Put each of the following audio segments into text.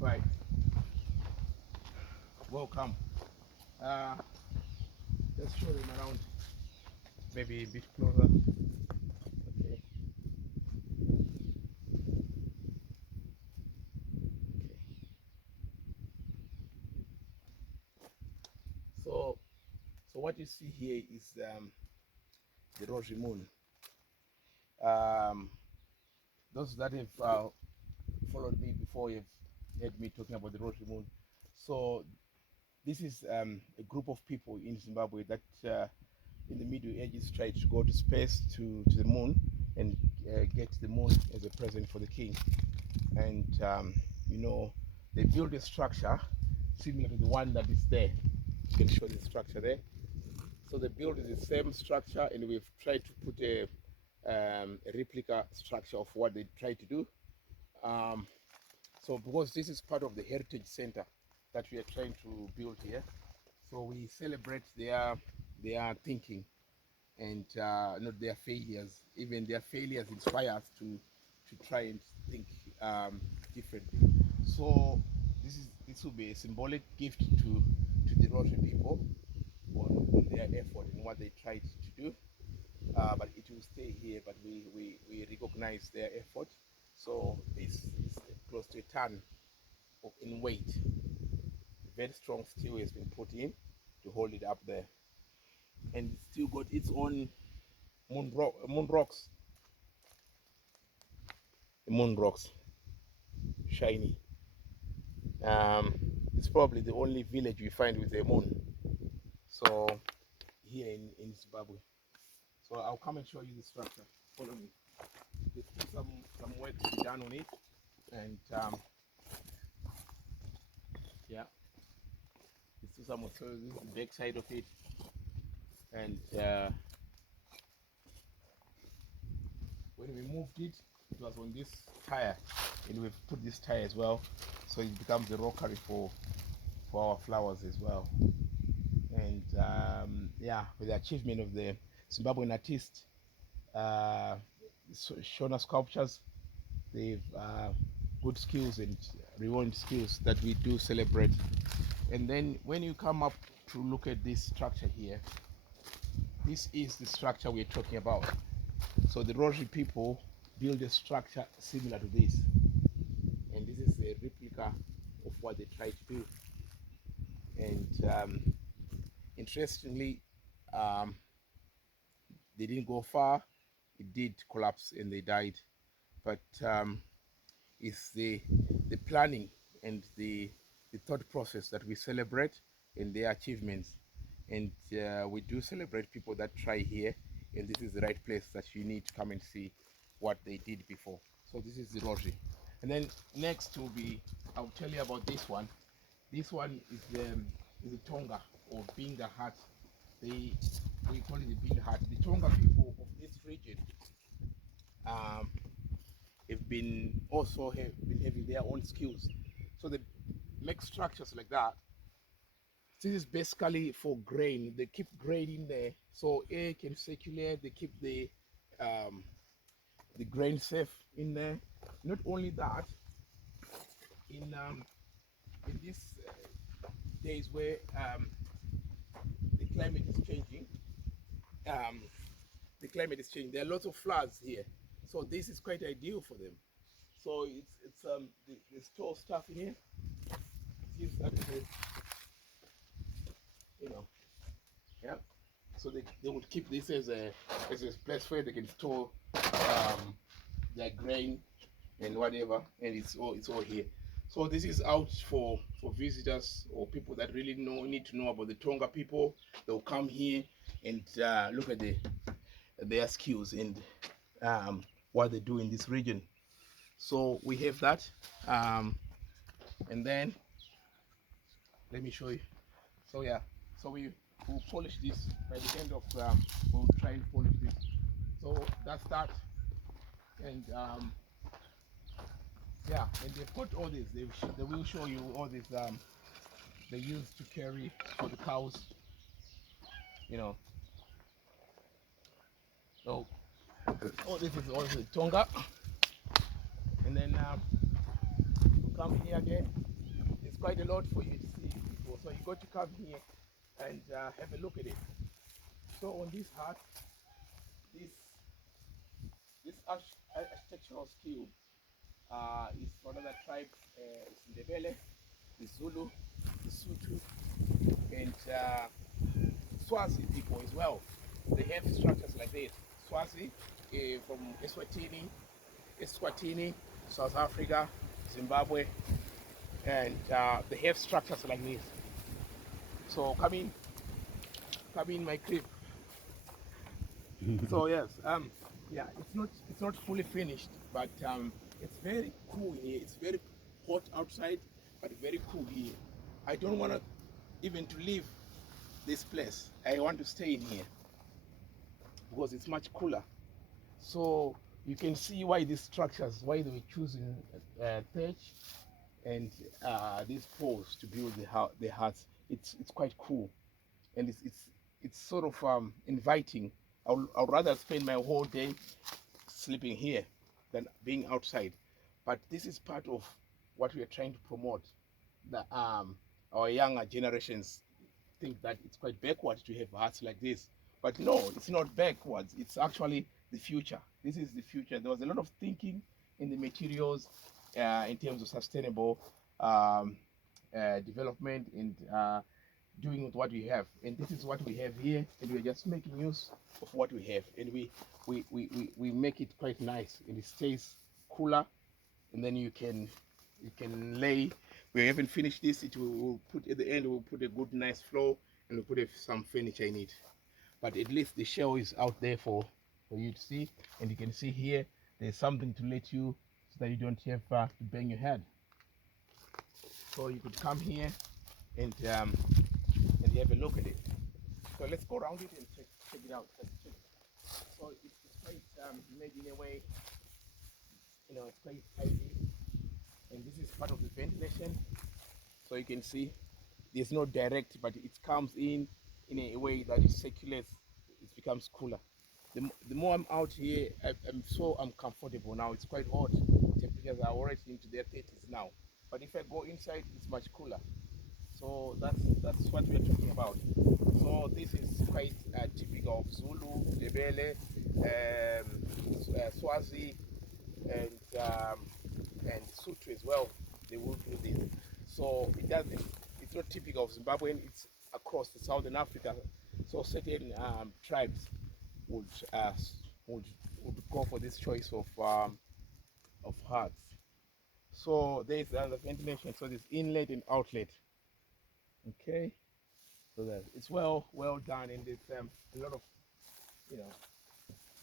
Right. Welcome. Uh, let's show them around. Maybe a bit closer. Okay. Okay. So, so what you see here is the rosy moon. Um, those that have followed me before have heard me talking about the rosy moon. So this is a group of people in Zimbabwe that in the Middle Ages tried to go to space to the moon and get the moon as a present for the king. And you know, they built a structure similar to the one that is there. You can show the structure there. So they built the same structure, and we've tried to put a replica structure of what they tried to do. Um, so because this is part of the heritage center that we are trying to build here, so we celebrate their thinking and not their failures. Even their failures inspire us to try and think differently. So this will be a symbolic gift to the Rotary people on their effort and what they tried to do. But it will stay here. But we recognize their effort. So it's close to a ton in weight. Very strong steel has been put in to hold it up there, and it's still got its own moon rocks. The moon rocks, shiny. Um, it's probably the only village we find with a moon. So here in Zimbabwe. So I'll come and show you the structure. Follow me. There's still some work to be done on it, and yeah, there's still some. So this is the back side of it, and when we moved it, it was on this tire, and we've put this tire as well, so it becomes the rockery for our flowers as well. And yeah, with the achievement of the Zimbabwean artist, uh, Shona sculptures, they've good skills and reward skills that we do celebrate. And then when you come up to look at this structure here, this is the structure we're talking about. So the Rotary people build a structure similar to this, and this is a replica of what they tried to do. And interestingly, they didn't go far. It did collapse and they died. But it's the planning and the thought process that we celebrate and their achievements. And we do celebrate people that try here, and this is the right place that you need to come and see what they did before. So this is the Rotary. And then next will be, I'll tell you about this one. This one is the Tonga or Binga hut. We call it the Binga hut. The Tonga people of this region have been having their own skills. So they make structures like that. This is basically for grain. They keep grain in there so air can circulate. They keep the grain safe in there. Not only that, in these days where the climate is changing, um, there are lots of floods here, so this is quite ideal for them. So it's they store stuff in here. It's used as yeah. So they would keep this as a place where they can store their grain and whatever, and it's all here. So this is out for visitors or people that really need to know about the Tonga people. They'll come here and look at their skills and what they do in this region. So we have that, and then let me show you. So yeah, so we will polish this by the end of we'll try and polish this. So that's that. And yeah, and they've got all this. They will show you all this they use to carry for the cows, you know. So all this is also Tonga. And then we'll come here again. quite a lot for you to see people. So you got to come here and have a look at it. So on this hut, this architectural skill is for other tribes. It's Ndebele, the Zulu, the Sutu, and Swazi people as well. They have structures like this. Swazi from Eswatini, South Africa, Zimbabwe, and they have structures like this. So come in my crib. So yes, yeah, it's not fully finished, but it's very cool here. It's very hot outside, but very cool here. I don't want to even to leave this place. I want to stay in here because it's much cooler. So you can see why these structures, why they were choosing thatch and these poles to build the huts. It's quite cool, and it's sort of inviting. I'd rather spend my whole day sleeping here than being outside. But this is part of what we are trying to promote. The our younger generations think that it's quite backward to have huts like this, but no, it's not backwards. It's actually the future. This is the future. There was a lot of thinking in the materials in terms of sustainable development and doing with what we have, and this is what we have here, and we're just making use of what we have, and we make it quite nice, and it stays cooler, and then you can lay. We haven't finished this. It will put at the end. We'll put a good nice floor, and we'll put some furniture in it. But at least the shell is out there for you to see, and you can see here there's something to let you so that you don't have to bang your head. So you could come here and have a look at it. So let's go around it and check it out. Let's check. So it's quite made in a way, it's quite tidy, and this is part of the ventilation. So you can see there's no direct, but it comes in a way that it circulates. It becomes cooler. The more I'm out here, I'm comfortable now. It's quite hot. Temperatures are already into their 30s now. But if I go inside, it's much cooler. So that's what we're talking about. So this is quite typical of Zulu, Ndebele, Swazi, and Sutu as well. They will do this. So it's not typical of Zimbabwean. It's across the Southern Africa. So certain tribes would go for this choice of huts. So there's the ventilation. So there's inlet and outlet. Okay, so that it's well done, and it's a lot of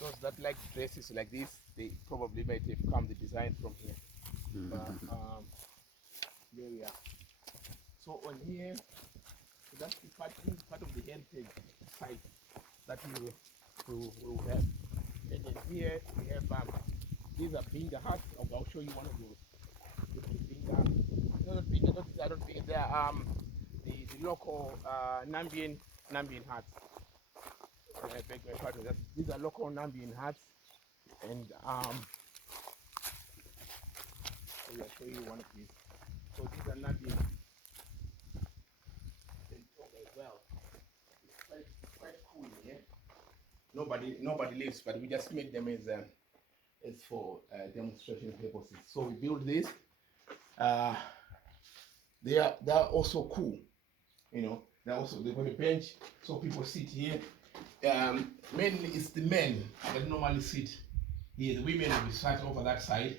those that like dresses like this, they probably might have come the design from here. But there we are. So on here, so that's the part of the heritage site that we will have. And then here we have these are binga huts. I'll show you one of those. Not binga, I don't think they are the local Nambian huts. These are local Nambian huts, and I'll show you one of these. So these are Nambian as well. It's quite cool here. Nobody lives, but we just made them as for demonstration purposes. So we built this. They are also cool. They've got a bench, so people sit here. Mainly it's the men that normally sit here. The women will be sat over that side,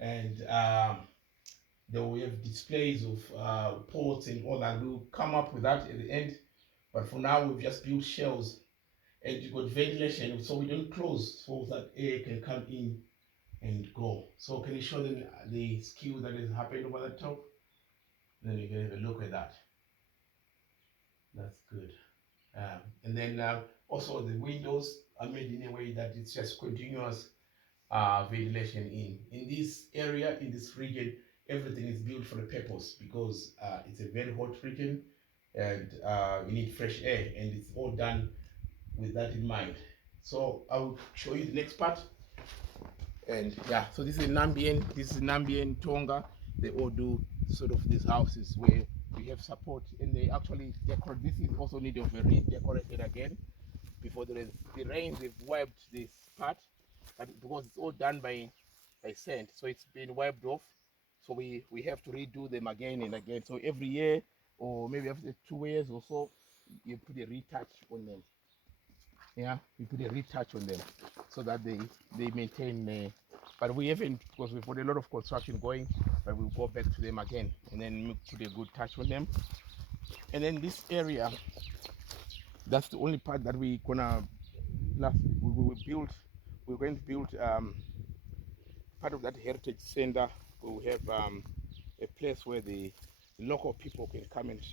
and they will have displays of pots and all that. We'll come up with that at the end, but for now we've just built shelves, and you've got ventilation, so we don't close so that air can come in and go. So can you show them the skill that has happened over the top? Then you can have a look at that. That's good. And then also the windows are made in a way that it's just continuous ventilation in this area, in this region. Everything is built for the purpose because it's a very hot region, and you need fresh air, and it's all done with that in mind. So I will show you the next part. And yeah, so this is Nambian, Tonga. They all do sort of these houses where we have support, and they actually decorate. This is also need of a redecorated again before the rains. They've wiped this part, but because it's all done by sand, so it's been wiped off. So we have to redo them again and again. So every year, or maybe after 2 years or so, you put a retouch on them. Yeah, we put a retouch on them so that they maintain. But we haven't, because we've got a lot of construction going. But we'll go back to them again and then put a good touch on them. And then this area, that's the only part that we gonna last. We will build. We're going to build part of that heritage center. We will have a place where the local people can come and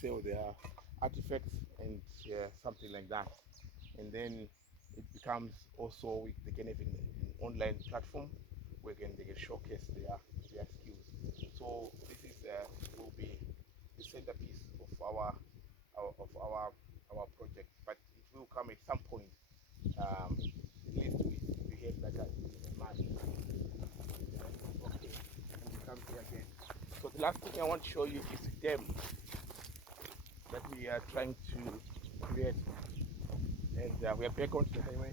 sell their artifacts and something like that. And then it becomes also they can have an online platform where they can showcase their skills. So this is will be the centerpiece of our project, but it will come at some point. At least we have like a month. Okay, we come here again. So the last thing I want to show you is the dam that we are trying to create, and we are back onto the highway.